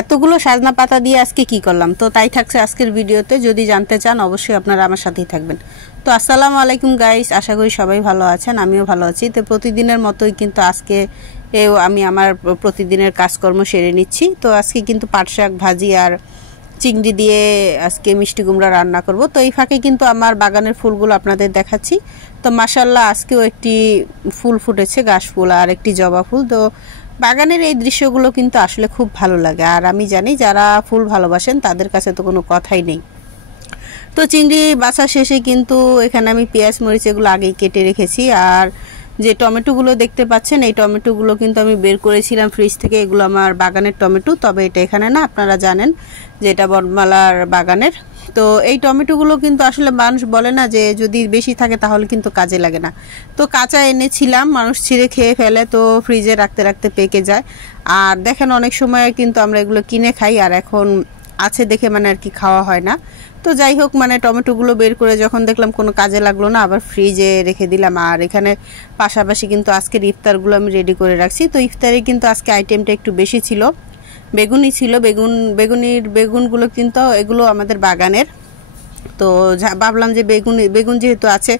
এতগুলো সাজনা পাতা দিয়ে আজকে কি করলাম, তো তাই থাকছে আজকের ভিডিওতে। যদি জানতে চান অবশ্যই আপনারা আমার সাথেই থাকবেন। তো আসসালামু আলাইকুম গাইস, আশা করি সবাই ভালো আছেন, আমিও ভালো আছি। তো প্রতিদিনের মতোই কিন্তু আজকে আমি আমার প্রতিদিনের কাজকর্ম সেরে নিচ্ছি। তো আজকে কিন্তু পাট শাক ভাজি আর চিংড়ি দিয়ে আজকে মিষ্টি কুমড়া রান্না করব। তো এই ফাঁকে কিন্তু আমার বাগানের ফুলগুলো আপনাদের দেখাচ্ছি। তো মাশাআল্লাহ আজকেও একটি ফুল ফুটেছে, ঘাস ফুল আর একটি জবা ফুল। তো বাগানের এই দৃশ্যগুলো কিন্তু আসলে খুব ভালো লাগে, আর আমি জানি যারা ফুল ভালোবাসেন তাদের কাছে তো কোনো কথাই নেই। তো চিংড়ি বাছা শেষে কিন্তু এখানে আমি পেঁয়াজ মরিচ এগুলো আগেই কেটে রেখেছি। আর যে টমেটোগুলো দেখতে পাচ্ছেন, এই টমেটোগুলো কিন্তু আমি বের করেছিলাম ফ্রিজ থেকে। এগুলো আমার বাগানের টমেটো, তবে এটা এখানে না, আপনারা জানেন যে এটা বনমালার বাগানের। তো এই টমেটোগুলো কিন্তু আসলে মানুষ বলে না যে যদি বেশি থাকে তাহলে কিন্তু কাজে লাগে না। তো কাঁচা এনেছিলাম, মানুষ ছিঁড়ে খেয়ে ফেলে, তো ফ্রিজে রাখতে রাখতে পেকে যায়। আর দেখেন অনেক সময় কিন্তু আমরা এগুলো কিনে খাই, আর এখন আছে দেখে মানে আর কি খাওয়া হয় না। তো যাই হোক, মানে টমেটোগুলো বের করে যখন দেখলাম কোনো কাজে লাগলো না, আবার ফ্রিজে রেখে দিলাম। আর এখানে পাশাপাশি কিন্তু আজকের ইফতারগুলো আমি রেডি করে রাখছি। তো ইফতারে কিন্তু আজকে আইটেমটা একটু বেশি ছিল, বেগুনই ছিল। বেগুনগুলো কিন্তু এগুলো আমাদের বাগানের। তো ভাবলাম যে বেগুন যেহেতু আছে,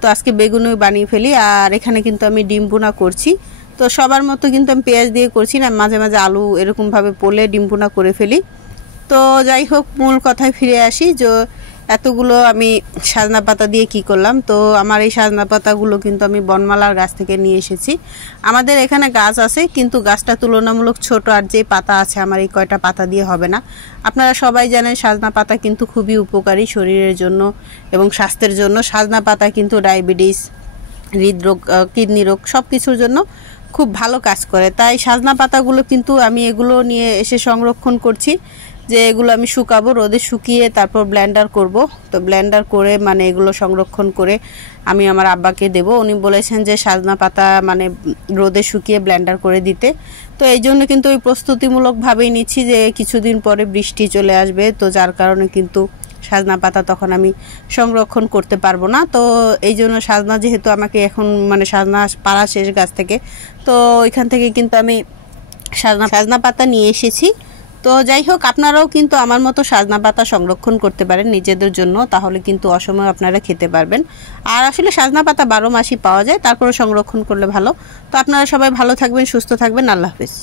তো আজকে বেগুনই বানিয়ে ফেলি। আর এখানে কিন্তু আমি ডিম ভুনা করছি। তো সবার মতো কিন্তু আমি পেঁয়াজ দিয়ে করছি না, মাঝে মাঝে আলু এরকমভাবে পোলে ডিম ভুনা করে ফেলি। তো যাই হোক, মূল কথায় ফিরে আসি যে এতগুলো আমি সাজনা পাতা দিয়ে কি করলাম। তো আমার এই সাজনা পাতাগুলো কিন্তু আমি বনমালার গাছ থেকে নিয়ে এসেছি। আমাদের এখানে গাছ আছে, কিন্তু গাছটা তুলনামূলক ছোট, আর যে পাতা আছে আমার এই কয়টা পাতা দিয়ে হবে না। আপনারা সবাই জানেন সাজনা পাতা কিন্তু খুবই উপকারী শরীরের জন্য এবং স্বাস্থ্যের জন্য। সাজনা পাতা কিন্তু ডায়াবেটিস, হৃদরোগ, কিডনি রোগ সব কিছুর জন্য খুব ভালো কাজ করে। তাই সাজনা পাতাগুলো কিন্তু আমি এগুলো নিয়ে এসে সংরক্ষণ করছি, যে এগুলো আমি শুকাবো, রোদে শুকিয়ে তারপর ব্লেন্ডার করব। তো ব্লেন্ডার করে মানে এগুলো সংরক্ষণ করে আমি আমার আব্বাকে দেব। উনি বলেছেন যে সাজনা পাতা মানে রোদে শুকিয়ে ব্লেন্ডার করে দিতে। তো এই জন্য কিন্তু ওই প্রস্তুতিমূলকভাবেই নিচ্ছি যে কিছুদিন পরে বৃষ্টি চলে আসবে, তো যার কারণে কিন্তু সাজনা পাতা তখন আমি সংরক্ষণ করতে পারবো না। তো এই জন্য সাজনা যেহেতু আমাকে এখন মানে সাজনা পাড়া শেষ গাছ থেকে, তো ওইখান থেকে কিন্তু আমি সাজনা পাতা নিয়ে এসেছি। তো যাই হোক, আপনারাও কিন্তু আমার মতো সাজনা পাতা সংরক্ষণ করতে পারেন নিজেদের জন্য, তাহলে কিন্তু অসময়ে আপনারা খেতে পারবেন। আর আসলে সাজনা পাতা 12 মাসই পাওয়া যায়, তারপরে সংরক্ষণ করলে ভালো। তো আপনারা সবাই ভালো থাকবেন, সুস্থ থাকবেন, আল্লাহ হাফেজ।